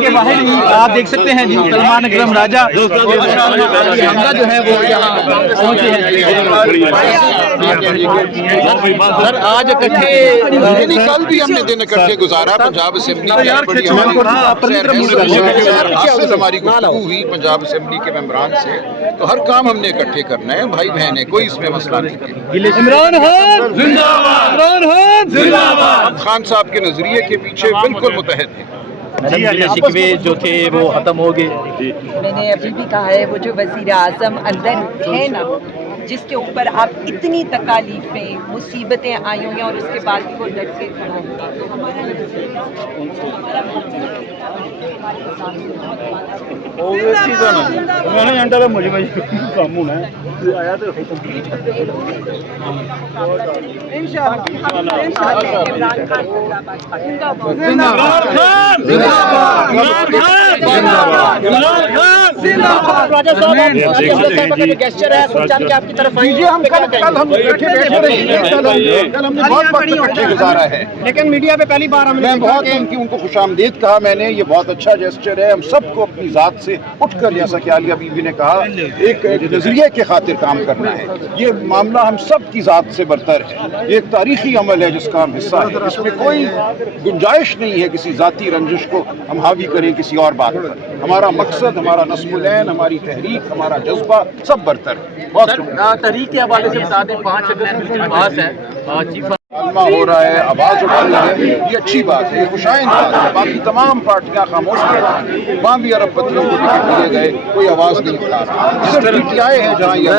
کے باہر ہی آپ دیکھ سکتے ہیں جی سلمان اکرم راجہ حمزہ جو ہے وہ یہاں پہنچے ہیں. سر آج اکٹھے کل بھی ہم نے دن اکٹھے گزارا پنجاب اسمبلی ہماری گفتگو ہوئی پنجاب اسمبلی کے ممبران سے، تو ہر کام ہم نے اکٹھے کرنا ہے، بھائی بہن ہے، کوئی اس میں مسئلہ نہیں ہے. عمران خان خان صاحب کے نظریے کے پیچھے بالکل متحد ہیں. شکوے جو تھے وہ ختم ہو گئے. میں نے ابھی بھی کہا ہے وہ جو وزیر اعظم اندر ہے نا، جس کے اوپر آپ اتنی تکالیفیں مصیبتیں آئی ہوئی ہیں اور اس کے بعد بھی وہ ڈٹ کے کھڑا ہے. لیکن میڈیا پہ پہلی بار ہم نے ان کو خوش آمدید کہا. میں نے یہ بہت اچھا جیسچر ہے. ہم سب کو اپنی ذات سے اٹھ کر، جیسا کہ عالیہ بی بی نے کہا، ایک نظریے کے خاطر کام کرنا ہے. یہ معاملہ ہم سب کی ذات سے برتر ہے. یہ ایک تاریخی عمل ہے جس کا ہم حصہ ہے. اس میں کوئی گنجائش نہیں ہے کسی ذاتی رنجش کو ہم حاوی کریں کسی اور بات پر. ہمارا مقصد، ہمارا نصب العین، ہماری تحریک، ہمارا جذبہ سب برتر ہے. بہت تحریک کے حوالے سے بتا دیں 5 اگست کی بات ہے ہو رہا ہے، آواز اٹھ رہی ہے، یہ اچھی بات ہے، یہ خوشائند بات ہے. باقی تمام پارٹیاں خاموش ہیں. وہاں بھی ارب پتیوں کو ٹکٹ دیے گئے، کوئی آواز نہیں اٹھا رہا. صرف پی ٹی آئی ہے جہاں یہ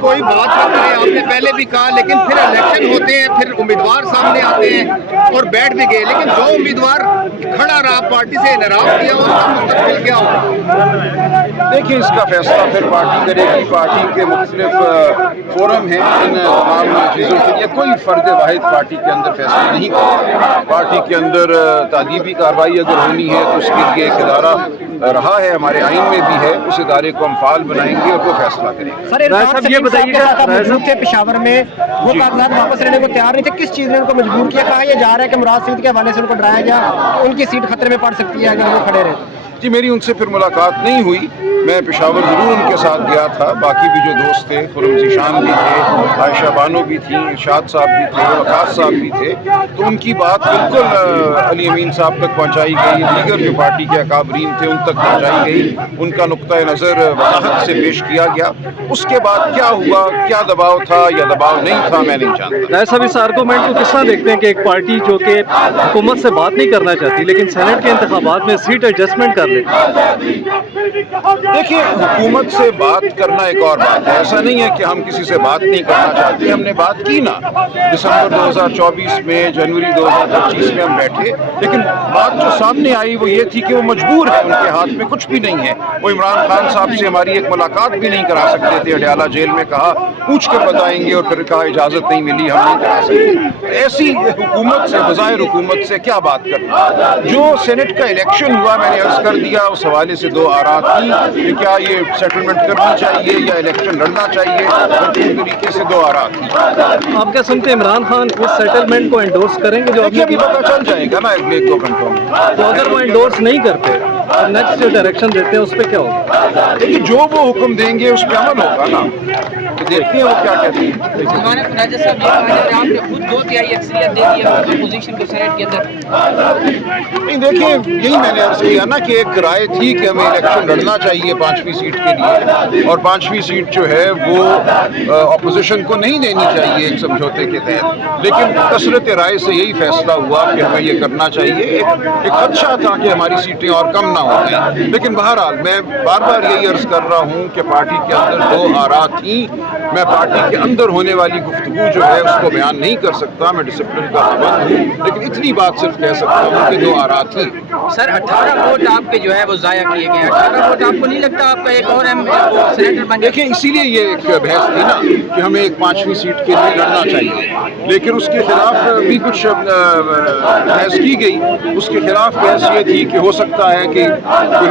کوئی بات نہ کرے. آپ نے پہلے بھی کہا، لیکن پھر الیکشن ہوتے ہیں، پھر امیدوار سامنے آتے ہیں اور بیٹھ بھی گئے. لیکن جو امیدوار کھڑا رہا، پارٹی سے انحراف کیا، اس کا مستقبل کیا ہوگا؟ دیکھیں، اس کا فیصلہ پھر پارٹی کرے گی. پارٹی کے مختلف فورم ہیں ان تمام چیزوں کے لیے. کوئی فرد واحد پارٹی کے اندر فیصلہ نہیں کرے. پارٹی کے اندر تعلیمی کارروائی اگر ہونی ہے تو اس کے لیے ایک ادارہ رہا ہے، ہمارے آئین میں بھی ہے. اس ادارے کو ہم فعال بنائیں گے اور وہ فیصلہ کریں گے. سر یہ بتائیے کہ تھے پشاور میں، وہ کاغذات واپس لینے کو تیار نہیں تھے. کس چیز نے ان کو مجبور کیا؟ کہا یہ جا رہا ہے کہ مراد سعید کے حوالے سے ان کو ڈرایا گیا کہ ان کی سیٹ خطرے میں پڑ سکتی ہے اگر وہ کھڑے رہے. جی میری ان سے پھر ملاقات نہیں ہوئی. میں پشاور ضرور ان کے ساتھ گیا تھا. باقی بھی جو دوست تھے، خرم ذیشان بھی تھے، عائشہ بانو بھی تھیں، ارشاد صاحب بھی تھے، وقاص صاحب بھی تھے. تو ان کی بات بالکل علی امین صاحب تک پہنچائی گئی. دیگر جو پارٹی کے اکابرین تھے ان تک پہنچائی گئی. ان کا نقطۂ نظر وضاحت سے پیش کیا گیا. اس کے بعد کیا ہوا، کیا دباؤ تھا یا دباؤ نہیں تھا، میں نہیں جانتا. صاحب اس آرگومنٹ کو کس طرح دیکھتے ہیں کہ ایک پارٹی جو کہ حکومت سے بات نہیں کرنا چاہتی لیکن سینٹ کے انتخابات میں سیٹ ایڈجسٹمنٹ کر لے؟ دیکھیے، حکومت سے بات کرنا ایک اور بات ہے. ایسا نہیں ہے کہ ہم کسی سے بات نہیں کرنا چاہتے. ہم نے بات کی نا دسمبر 2024 میں، جنوری 2025 میں ہم بیٹھے. لیکن بات جو سامنے آئی وہ یہ تھی کہ وہ مجبور ہے، ان کے ہاتھ میں کچھ بھی نہیں ہے. وہ عمران خان صاحب سے ہماری ایک ملاقات بھی نہیں کرا سکتے تھے. اڈیالہ جیل میں کہا پوچھ کر بتائیں گے اور پھر کہا اجازت نہیں ملی، ہم نہیں کرا سکتے. ایسی حکومت سے، بظاہر حکومت سے کیا بات کرنا. جو سینٹ کا الیکشن ہوا، میں نے عرض کر دیا، اس حوالے سے 2 آراء تھی کہ کیا یہ سیٹلمنٹ کرنی چاہیے یا الیکشن لڑنا چاہیے. اس طریقے سے 2 آراء تھی. آپ کیا سنتے ہیں عمران خان اس سیٹلمنٹ کو انڈورس کریں گے؟ جو ابھی پتہ چل جائے گا نا اگلے 2 گھنٹوں میں. تو اگر وہ انڈورس نہیں کرتے اور نیکسٹ جو ڈائریکشن دیتے ہیں اس پہ کیا ہوگا؟ لیکن جو وہ حکم دیں گے اس پہ عمل ہوگا نا. دیکھتے ہیں وہ کیا کہتے ہیں. راجہ صاحب یہ کہا آپ نے خود 2/3 اکثریت دے دی ہے اپوزیشن کو سینٹ کے اندر. نہیں دیکھیں، یہی میں نے عرض کیا نا کہ ایک رائے تھی کہ ہمیں الیکشن لڑنا چاہیے 5ویں سیٹ کے لیے، اور 5ویں سیٹ جو ہے وہ اپوزیشن کو نہیں دینی چاہیے ایک سمجھوتے کے تحت. لیکن کثرت رائے سے یہی فیصلہ ہوا کہ ہمیں یہ کرنا چاہیے. ایک خدشہ تھا کہ ہماری سیٹیں اور کم نہ ہو جائیں. لیکن بہرحال میں بار بار یہی عرض کر رہا ہوں کہ پارٹی کے اندر 2 آراء تھیں. میں پارٹی کے اندر ہونے والی گفتگو جو ہے اس کو بیان نہیں کر سکتا. میں ڈسپلن کا پابند ہوں، لیکن اتنی بات صرف کہہ سکتا ہوں کہ 2 آراء تھیں. سر 18 ووٹ آپ کے جو ہے وہ ضائع کیے گئے. 18 ووٹ آپ کو نہیں لگتا آپ کا ایک اور سینیٹر بن؟ دیکھیں، اسی لیے یہ ایک بحث تھی نا کہ ہمیں ایک 5ویں سیٹ کے لیے لڑنا چاہیے. لیکن اس کے خلاف بھی کچھ بحث کی گئی. اس کے خلاف بحث یہ تھی کہ ہو سکتا ہے کہ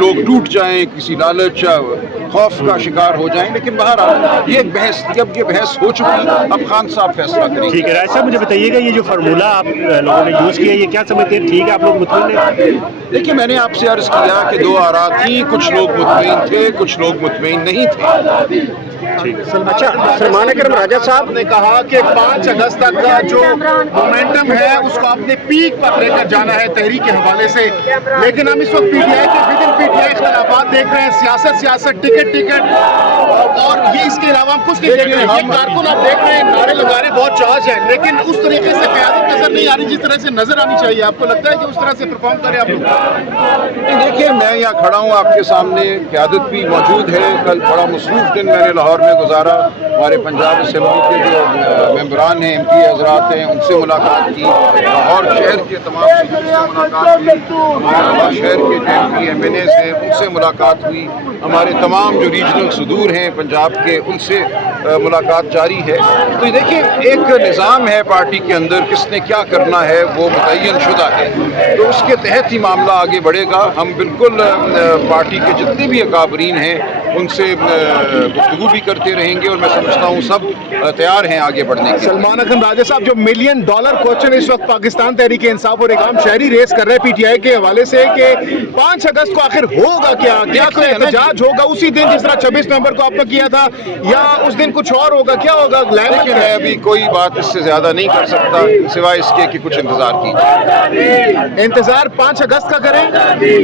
لوگ ٹوٹ جائیں، کسی لالچ خوف کا شکار ہو جائیں. لیکن بہرحال یہ ایک بحث थी, अब ये बहस हो चुकी, अब खान साहब फैसला करेंगे। ठीक है राज साहब, मुझे बताइएगा ये जो फार्मूला आप लोगों ने यूज़ किया, ये क्या समझते हैं, ठीक है, आप लोग मुतमईन हैं? देखिए, मैंने आपसे अर्ज किया कि दो आरा थी, कुछ लोग मुतमईन थे, कुछ लोग मुतमईन नहीं थे। अच्छा, सलमान अकरम राजा साहब ने कहा कि 5 अगस्त तक का जो मोमेंटम है उसको आपने पीक पर लेकर जाना है तहरीक के हवाले से, लेकिन हम इस वक्त पीटीआई के विदिन पीटीआई इख्तिलाफात देख रहे हैं, सियासत टिकट और ये इसके अलावा हम कुछ नहीं देख रहे हैं। ये कारकुन आप देख रहे हैं नारे लगा रहे, बहुत चार्ज है, लेकिन उस तरीके से क़यादत नजर नहीं आ रही जिस तरह से नजर आनी चाहिए। आपको लगता है कि उस तरह से परफॉर्म करें आप लोग? देखिए, मैं यहाँ खड़ा हूँ आपके सामने, क़यादत भी मौजूद है। कल बड़ा मसरूफ़ दिन मैंने लाहौर में गुजारा, हमारे पंजाब असेंबली के जो मेंबरान हैं, MP हजरात हैं, उनसे मुलाकात की, लाहौर शहर के तमाम सूबों से मुलाकात हुई, हमारे शहर के जो MP MNAs हैं उनसे मुलाकात हुई, हमारे तमाम जो रीजनल सदूर हैं पंजाब के उनसे मुलाकात जारी है। तो देखिए, एक निज़ाम है पार्टी के अंदर, किसने क्या करना है वो मुतय्यन शुदा है, तो उसके तहत ही मामला आगे बढ़ेगा। हम बिल्कुल पार्टी के जितने भी अकाबरीन हैं उनसे गुफ्तगू भी करते रहेंगे और मैं समझता हूँ सब तैयार हैं आगे बढ़ने के। सलमान अकरम राजा साहब, जो $1 मिलियन क्वेश्चन इस वक्त पाकिस्तान तहरीक इंसाफ और इक़ाम शहरी रेस कर रहे हैं पीटीआई के हवाले से कि 5 अगस्त को आखिर होगा क्या कोई एहतजाज होगा उसी दिन जिस तरह 26 नवंबर को आपने किया था, या उस दिन कुछ और होगा, क्या होगा? लेकिन मैं अभी कोई बात इससे ज्यादा नहीं कर सकता सिवाय इसके कि कुछ इंतजार कीजिए। इंतजार 5 अगस्त का करें?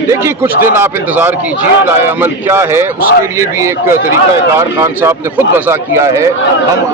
देखिए, कुछ दिन आप इंतजार कीजिए, लाए अमल क्या है उसके लिए भी एक तरीका कार खान साहब ने खुद वज़ा किया है।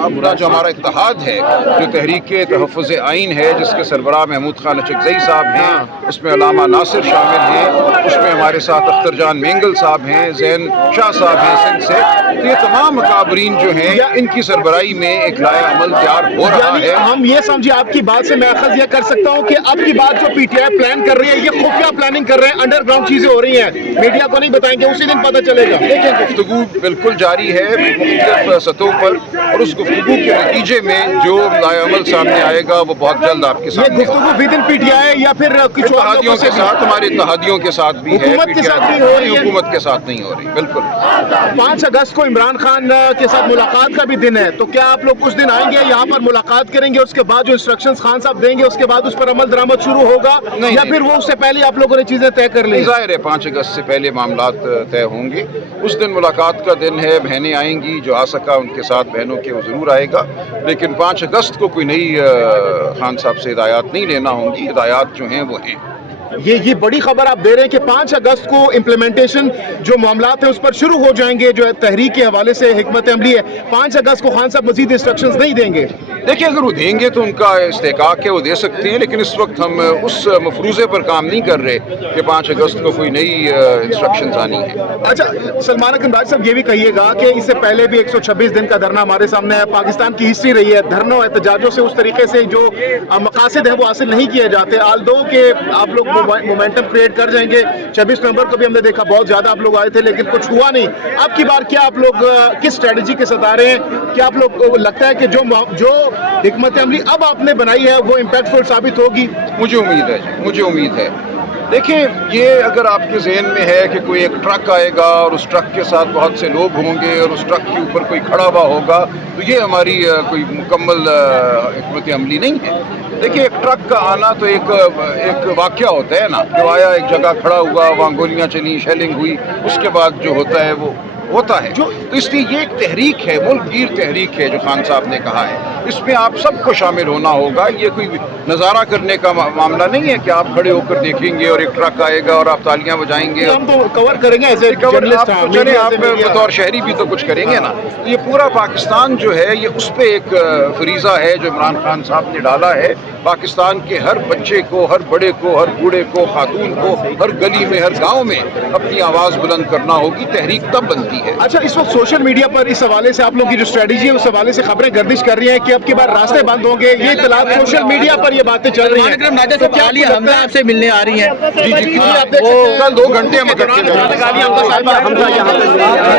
हम जो हमारा इत्तेहाद है, जो तहरीक तहफ़्फ़ुज़ आइन है, जिसके सरबराह महमूद खान अचकज़ई साहब हैं, उसमें अल्लामा नासिर शामिल हैं, उसमें हमारे साथ अख्तर जान मेंगल साहब हैं, ज़ैन शाह साहब हैं सिंध से, तो ये तमाम अकाबरीन जो हैं इनकी सरबराही में एक लाए अमल तैयार हो रहा है। हम ये समझिए, आपकी बात से मैं अखज़ ये कर सकता हूँ कि अब की बात जो पीटीआई प्लान कर रही है, ये खुफिया प्लानिंग कर रहे हैं, अंडरग्राउंड चीजें हो रही हैं, मीडिया को नहीं बताएंगे, उसी दिन पता चलेगा। देखिए, गुफ्तगू बिल्कुल जारी है मुख्तलिफ सतहों पर, और उस गुफ्तगू के नतीजे में जो लाएअमल सामने आएगा वो बहुत जल्द आपके सामने होगा। गुफ्तगू विदिन पीटीआई या फिर कुछ इत्तेहादियों के साथ, हमारे इत्तेहादियों के साथ भी है, हुकूमत के साथ भी हो रही है, हुकूमत के साथ नहीं हो रही। बिल्कुल 5 अगस्त को इमरान खान के साथ मुलाकात का भी दिन है, तो क्या आप लोग कुछ दिन आएंगे यहाँ पर मुलाकात करेंगे, उसके बाद जो इंस्ट्रक्शंस खान साहब देंगे उसके बाद उस पर अमल दरामद शुरू होगा, या फिर वो उससे पहले आप लोगों ने चीजें तय कर ली? जाहिर है 5 अगस्त से पहले मामलात तय होंगे। उस दिन मुलाकात का दिन है, बहनें आएंगी, जो आ सका उनके साथ बहनों के वो ज़रूर आएगा, लेकिन 5 अगस्त को कोई नई खान साहब से हिदायत नहीं लेना होंगी, हिदायत जो हैं वो हैं। ये बड़ी खबर आप दे रहे हैं कि 5 अगस्त को इम्प्लीमेंटेशन जो मामलात हैं उस पर शुरू हो जाएंगे, जो तहरीक के हवाले से हिकमत अमली है, 5 अगस्त को खान साहब मजीद इंस्ट्रक्शंस नहीं देंगे? देखिए, अगर वो देंगे तो उनका इस्तेकाक है, वो दे सकते हैं, लेकिन इस वक्त हम उस मफरूज़े पर काम नहीं कर रहे कि 5 अगस्त को कोई नई इंस्ट्रक्शंस आनी है। अच्छा, सलमान अकरम राज साहब, ये भी कहिएगा कि इससे पहले भी 126 दिन का धरना हमारे सामने है, पाकिस्तान की हिस्ट्री रही है, धरनों एहतजाजों से उस तरीके से जो मकासद है वो हासिल नहीं किए जाते, आल्दो के आप लोग मोमेंटम क्रिएट कर जाएंगे। 26 नवंबर को भी हमने देखा बहुत ज्यादा आप लोग आए थे, लेकिन कुछ हुआ नहीं। अब की बार क्या आप लोग किस स्ट्रेटजी के साथ आ रहे हैं? क्या आप लोग को लगता है कि जो हिकमत अमली अब आपने बनाई है वो इम्पैक्टफुल साबित होगी? मुझे उम्मीद है जी, मुझे उम्मीद है। देखिए, ये अगर आपके जहन में है कि कोई एक ट्रक आएगा और उस ट्रक के साथ बहुत से लोग होंगे और उस ट्रक के ऊपर कोई खड़ा हुआ होगा, तो ये हमारी कोई मुकम्मल हिकमत अमली नहीं है। देखिए, एक ट्रक का आना तो एक वाक़या होता है ना, जो आया, एक जगह खड़ा हुआ, वहाँ गोलियाँ चली, शेलिंग हुई, उसके बाद जो होता है वो होता है। तो इसलिए ये एक तहरीक है, मुल्क गिर तहरीक है जो खान साहब ने कहा है, इसमें आप सबको शामिल होना होगा। ये कोई नज़ारा करने का मामला नहीं है कि आप खड़े होकर देखेंगे और एक ट्रक आएगा और आप तालियां बजाएंगे। हम तो कवर करेंगे एज चले, आप बतौर शहरी भी तो कुछ करेंगे ना। तो ये पूरा पाकिस्तान जो है, ये उस पर एक फरीज़ा है जो इमरान खान साहब ने डाला है। पाकिस्तान के हर बच्चे को, हर बड़े को, हर बूढ़े को, खातून को, हर गली में, हर गाँव में अपनी आवाज़ बुलंद करना होगी। तहरीक तब बनती है। अच्छा, इस वक्त सोशल मीडिया पर इस हवाले से आप लोग की जो स्ट्रेटजी है उस हवाले से खबरें गर्दिश कर रही हैं कि अब अब की बार रास्ते बंद होंगे, ये इत्तलात सोशल मीडिया पर ये बातें चल रही हैं। राजा से आलिया हमजा आपसे मिलने आ रही हैं। कल 2 घंटे हम इकट्ठे रहे।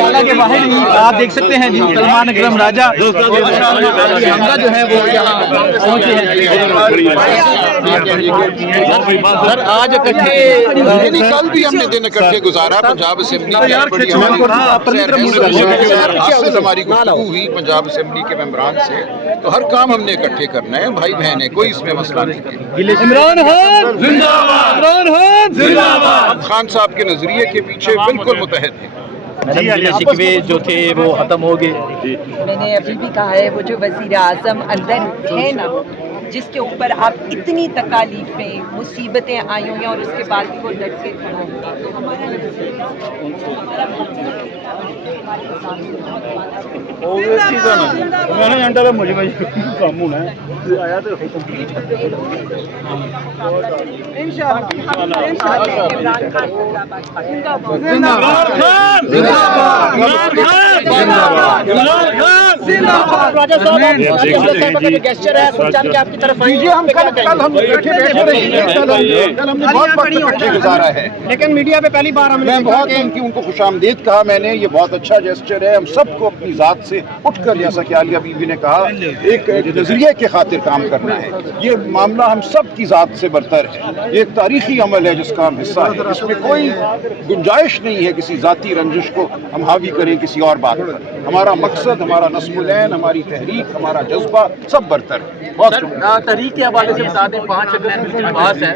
आला के बाहर ही आप देख सकते हैं जी सलमान अकरम राजा हमजा जो है वो यहाँ पहुंचे हैं। सर आज इकट्ठे कल भी हमने दिन इकट्ठे गुजारा पंजाब असेंबली हमारी गुफ्तगू हुई पंजाब असेंबली के मेंबरान से, तो हर काम हमने इकट्ठे करना है, भाई बहन है, कोई इसमें मसला नहीं है। इमरान खान जिंदाबाद, इमरान खान जिंदाबाद। खान साहब के नजरिए के पीछे बिल्कुल मुतहद है। शिकवे जो थे वो खत्म हो गए। मैंने अभी भी कहा है वो जो वज़ीर आज़म अंदर है ना, जिसके ऊपर आप इतनी तकालीफें मुसीबतें आई हुई हैं और उसके बाद भी वो डट के खड़ा है। गुजारा है, लेकिन मीडिया पे पहली बार हमने मैं बहुत उनको खुशामदीद कहा मैंने, ये बहुत अच्छा जेस्चर है। हम सबको अपनी ज़ात से उठकर, जैसा कि आलिया बीबी ने कहा, एक नजरिए के खातिर काम करना है। ये मामला हम सब की ज़ात से बरतर है, ये एक तारीखी अमल है जिसका हम हिस्सा है। इसमें कोई गुंजाइश नहीं है किसी ज़ाती रंजिश को हम हावी करें किसी और बात पर। हमारा मकसद, हमारा नस्मुलैन, हमारी तहरीक, हमारा जज्बा सब बरतर है। बहुत तहरीक के हवाले से बता दें 5 अगस्त की बात है।